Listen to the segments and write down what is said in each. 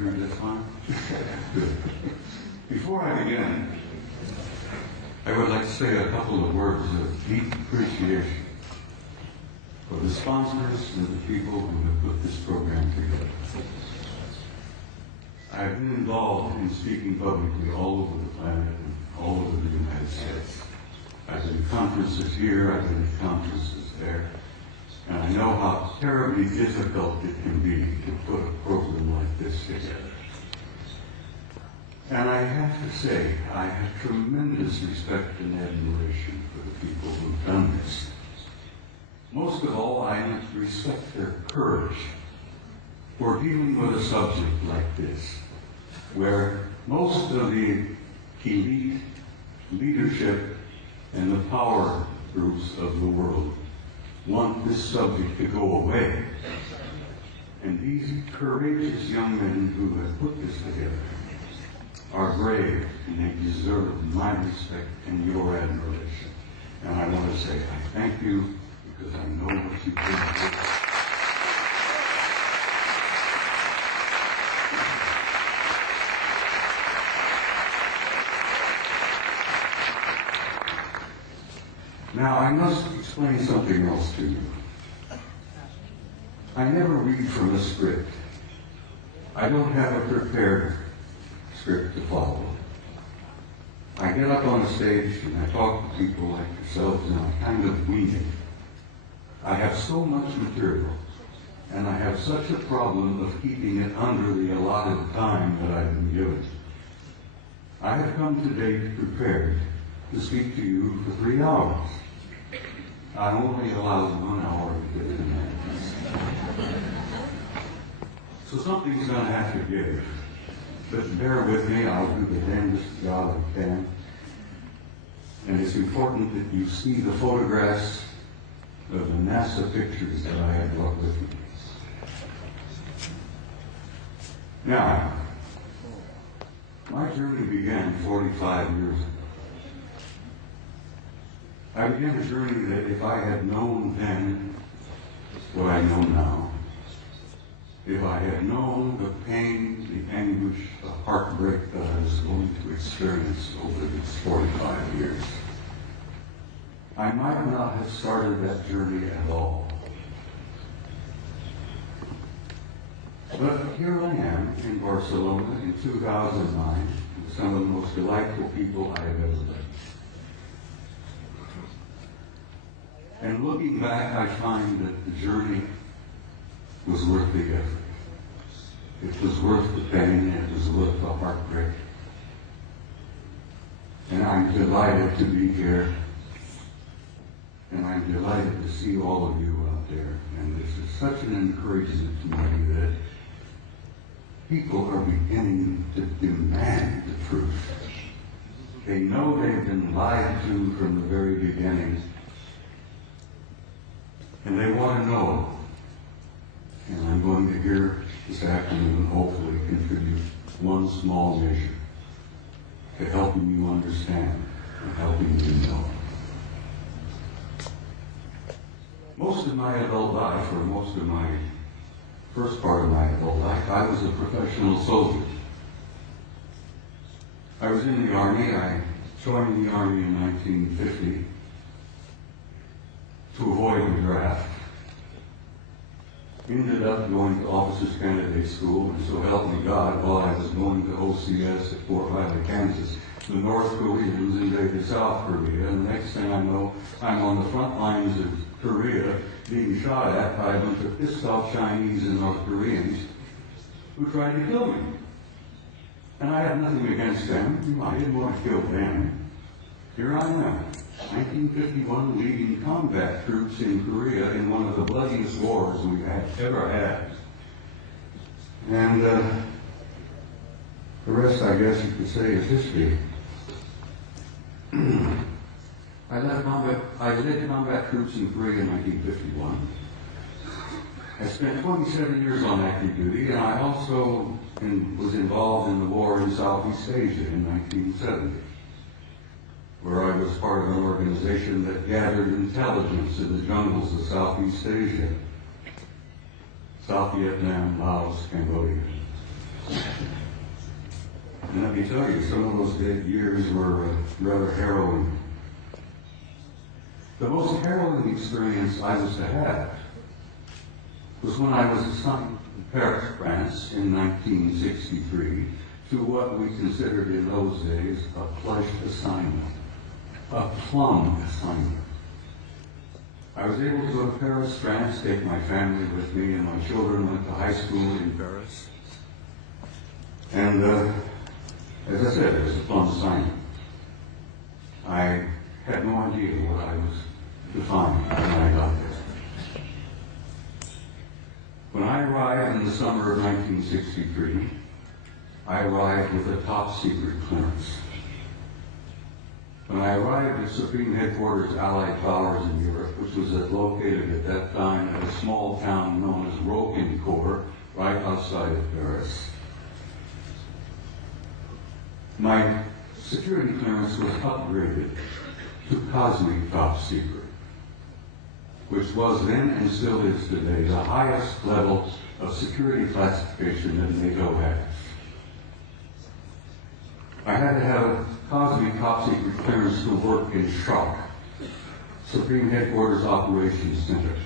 heard this one? Good. Before I begin, I would like to say a couple of words of deep appreciation for the sponsors and the people who have put this program together. I have been involved in speaking publicly all over the planet and all over the United States. I've been at conferences here, I've been at conferences there, and I know how terribly difficult it can be to put a program like this together. And I have to say, I have tremendous respect and admiration for the people who've done this. Most of all, I respect their courage for dealing with a subject like this, where most of the elite leadership and the power groups of the world want this subject to go away. And these courageous young men who have put this together are brave, and they deserve my respect and your admiration. And I want to say I thank you because I know what you've done. Now, I must explain something else to you. I never read from a script. I don't have a prepared script to follow. I get up on a stage and I talk to people like yourselves and I kind of wing it. I have so much material and I have such a problem of keeping it under the allotted time that I've been given. I have come today prepared to speak to you for 3 hours. I'm only allowed 1 hour to get in there. So something's going to have to give. But bear with me, I'll do the damnedest job I can. And it's important that you see the photographs of the NASA pictures that I have brought with me. Now, my journey began 45 years ago. I began a journey that if I had known then what I know now, if I had known the pain, the anguish, the heartbreak that I was going to experience over these 45 years, I might not have started that journey at all. But here I am in Barcelona in 2009 with some of the most delightful people I have ever met. And looking back, I find that the journey was worth the effort. It was worth the pain, it was worth the heartbreak. And I'm delighted to be here. And I'm delighted to see all of you out there. And this is such an encouragement to me that people are beginning to demand the truth. They know they've been lied to from the very beginning. And they want to know. And I'm going to here this afternoon hopefully contribute one small measure to helping you understand and helping you know. Most of my adult life, or most of my first part of my adult life, I was a professional soldier. I was in the Army. I joined the Army in 1950 to avoid the draft. Ended up going to Officers Candidate School, and so help me God, while I was going to OCS at Fort Riley, Kansas, the North Koreans invaded South Korea, and the next thing I know, I'm on the front lines of Korea being shot at by a bunch of pissed-off Chinese and North Koreans who tried to kill me. And I had nothing against them. I didn't want to kill them. Here I am, 1951, leading combat troops in Korea in one of the bloodiest wars we have ever had. And the rest, I guess you could say, is history. I led combat troops in Korea in 1951. I spent 27 years on active duty, and I also was involved in the war in Southeast Asia in 1970. Where I was part of an organization that gathered intelligence in the jungles of Southeast Asia, South Vietnam, Laos, Cambodia. And let me tell you, some of those years were rather harrowing. The most harrowing experience I was to have was when I was assigned to Paris, France in 1963 to what we considered in those days a plush assignment, a plum assignment. I was able to go to Paris, France, take my family with me, and my children went to high school in Paris. And as I said, it was a plum assignment. I had no idea what I was to find when I got there. When I arrived in the summer of 1963, I arrived with a top secret clearance. When I arrived at Supreme Headquarters Allied Powers in Europe, which was located at that time at a small town known as Roquencourt, right outside of Paris, my security clearance was upgraded to Cosmic Top Secret, which was then and still is today the highest level of security classification that NATO has. I had to have a Cosmic Top Secret clearance to work in SHOC, Supreme Headquarters Operations Center,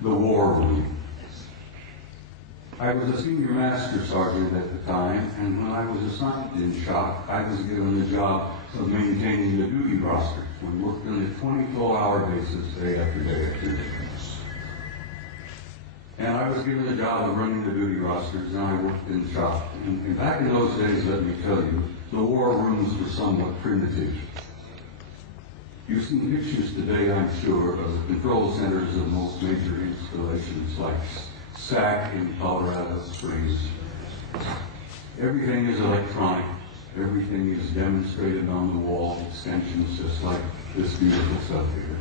the War Room. I was a senior master sergeant at the time, and when I was assigned in SHOC, I was given the job of maintaining the duty roster. We worked on a 24-hour basis, day after day after day. And I was given the job of running the duty rosters, and I worked in SHOC. And back in those days, let me tell you, the war rooms were somewhat primitive. You've seen pictures today, I'm sure, of the control centers of most major installations like SAC in Colorado Springs. Everything is electronic. Everything is demonstrated on the wall, extensions just like this beautiful stuff here.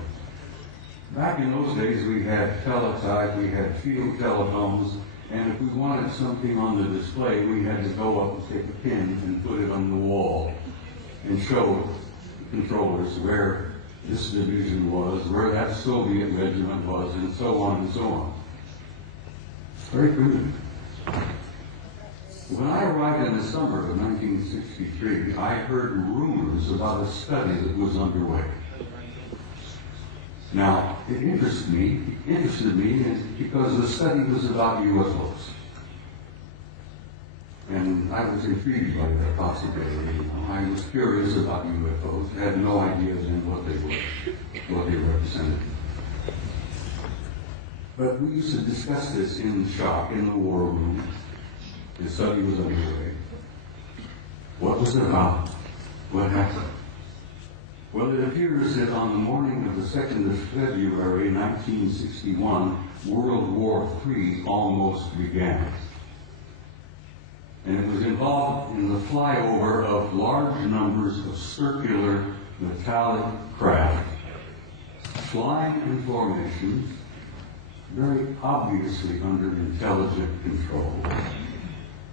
Back in those days, we had teletype, we had field telephones, and if we wanted something on the display, we had to go up and take a pin and put it on the wall and show the controllers where this division was, where that Soviet regiment was, and so on and so on. Very primitive. When I arrived in the summer of 1963, I heard rumors about a study that was underway. Now, it interested me because the study was about UFOs. And I was intrigued by that possibility. I was curious about UFOs. I had no idea then what they were, what they represented. But we used to discuss this in SHOC, in the war room. The study was underway. What was it about? What happened? Well, it appears that on the morning of the 2nd of February, 1961, World War III almost began. And it was involved in the flyover of large numbers of circular metallic craft, flying in formations, very obviously under intelligent control.